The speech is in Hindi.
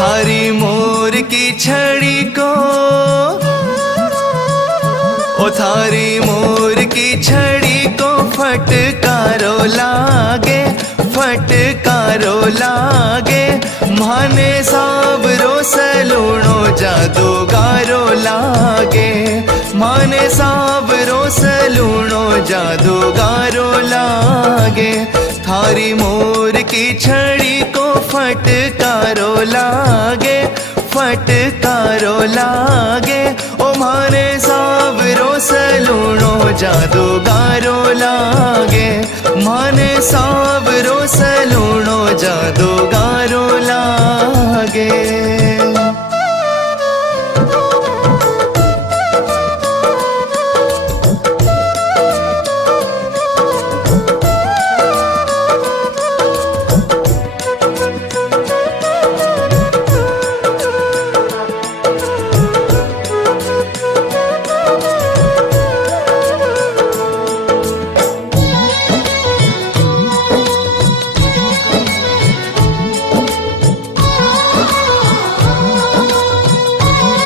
थारी मोर की छड़ी को, ओ थारी मोर की छड़ी को फटकारो लागे, फटकारो लागे। माने सावरो सलूणो जादूगारो लागे, माने सावरो सलूणो जादूगारो लागे। थारी मोर की छड़ी को फटकारो लागे, फटकारो लागे। ओ माने सावरो सलूणो जादूगारो लागे, माने सावरो सलूणो जादूगारो